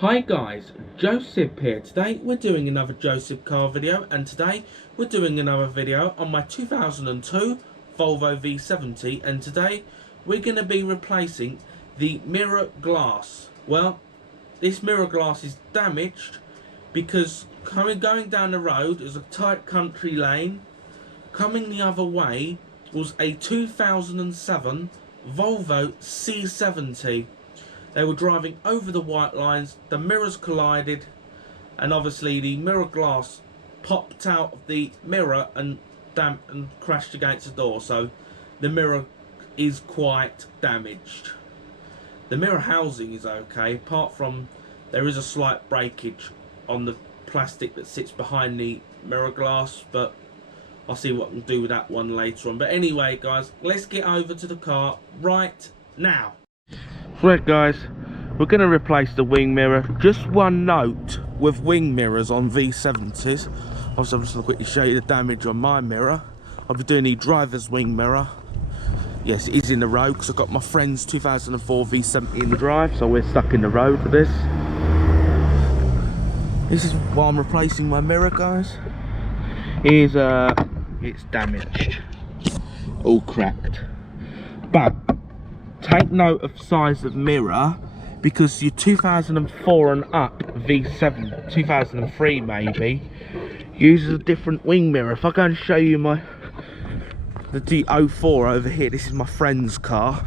Hi guys, Joseph here. Today we're doing another Joseph car video, and today we're doing another video on my 2002 Volvo V70, and today we're going to be replacing the mirror glass. Well, this mirror glass is damaged because going down the road is a tight country lane. Coming the other way was a 2007 Volvo C70. They were driving over the white lines, the mirrors collided, and obviously the mirror glass popped out of the mirror and crashed against the door, so the mirror is quite damaged. The mirror housing is okay, apart from there is a slight breakage on the plastic that sits behind the mirror glass, but I'll see what I can do with that one later on. But anyway guys, let's get over to the car right now. Right guys, we're going to replace the wing mirror. Just one note with wing mirrors on V70s. Obviously I'm just going to quickly show you the damage on my mirror. I'll be doing the driver's wing mirror. Yes, it is in the road because I've got my friend's 2004 V70 in the drive, so we're stuck in the road for this. This is why I'm replacing my mirror, guys. Here's it's damaged, all cracked, but take note of size of mirror, because your 2004 and up V7, 2003 maybe, uses a different wing mirror. If I go and show you the D04 over here, this is my friend's car.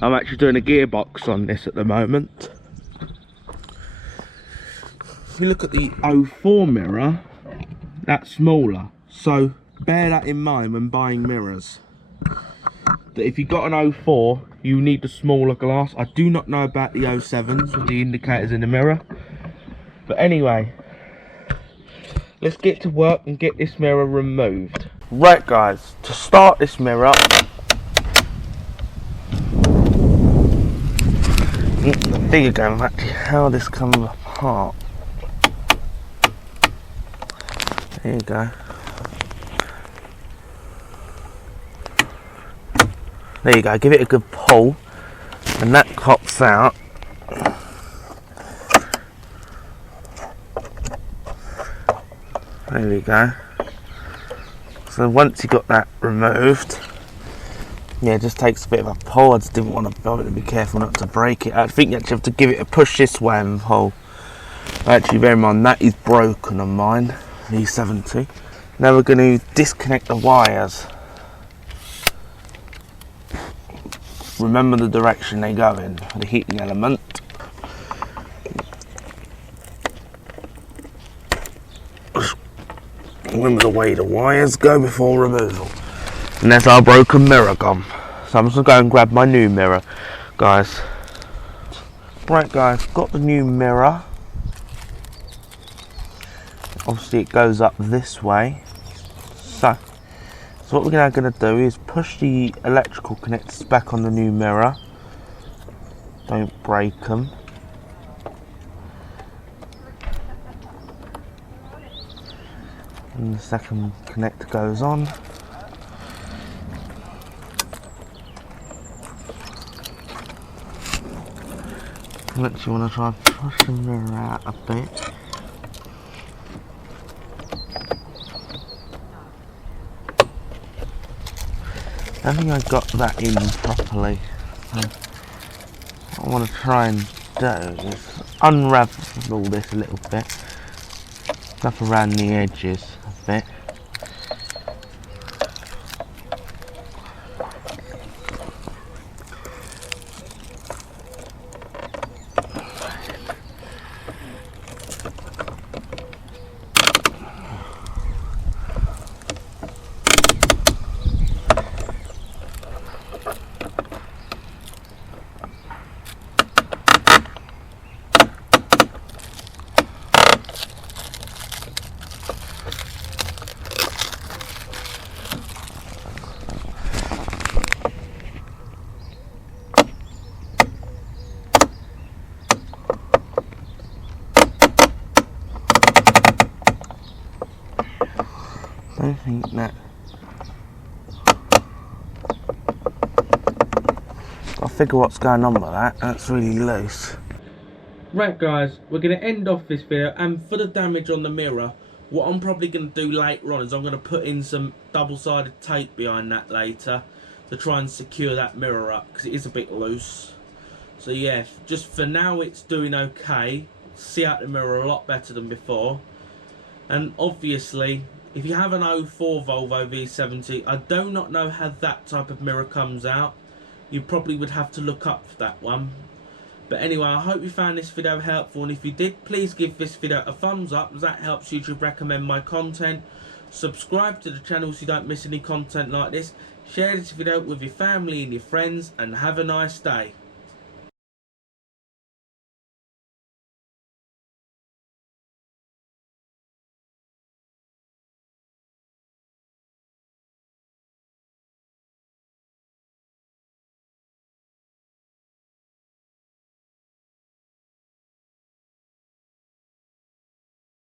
I'm actually doing a gearbox on this at the moment. If you look at the 04 mirror, that's smaller, so bear that in mind when buying mirrors. That if you've got an 04, you need the smaller glass. I do not know about the 07s with the indicators in the mirror, but anyway, let's get to work and get this mirror removed. Right guys, to start this mirror, there you go, actually how this comes apart. There you go. There you go, give it a good pull and that pops out. There we go. So once you got that removed, yeah, it just takes a bit of a pull. I just didn't want to be careful not to break it. I think you actually have to give it a push this way and pull. Actually, bear in mind that is broken on mine, V70. Now we're going to disconnect the wires. Remember the direction they go in for the heating element. Remember the way the wires go before removal. And there's our broken mirror gone. So I'm just going to go and grab my new mirror, guys. Right guys, got the new mirror. Obviously it goes up this way. So what we're now going to do is push the electrical connectors back on the new mirror. Don't break them. And the second connector goes on. You actually want to try and push the mirror out a bit. I think I got that in properly. What I want to try and do is unravel this a little bit, up around the edges a bit. I think that I figure what's going on with that. That's really loose. Right guys, we're going to end off this video, and for the damage on the mirror, what I'm probably going to do later on is I'm going to put in some double-sided tape behind that later to try and secure that mirror up, because it is a bit loose. So yeah, just for now it's doing okay. See out the mirror a lot better than before. And obviously, if you have an 04 Volvo V70, I do not know how that type of mirror comes out. You probably would have to look up for that one. But anyway, I hope you found this video helpful, and if you did, please give this video a thumbs up, as that helps YouTube recommend my content. Subscribe to the channel so you don't miss any content like this. Share this video with your family and your friends, and have a nice day.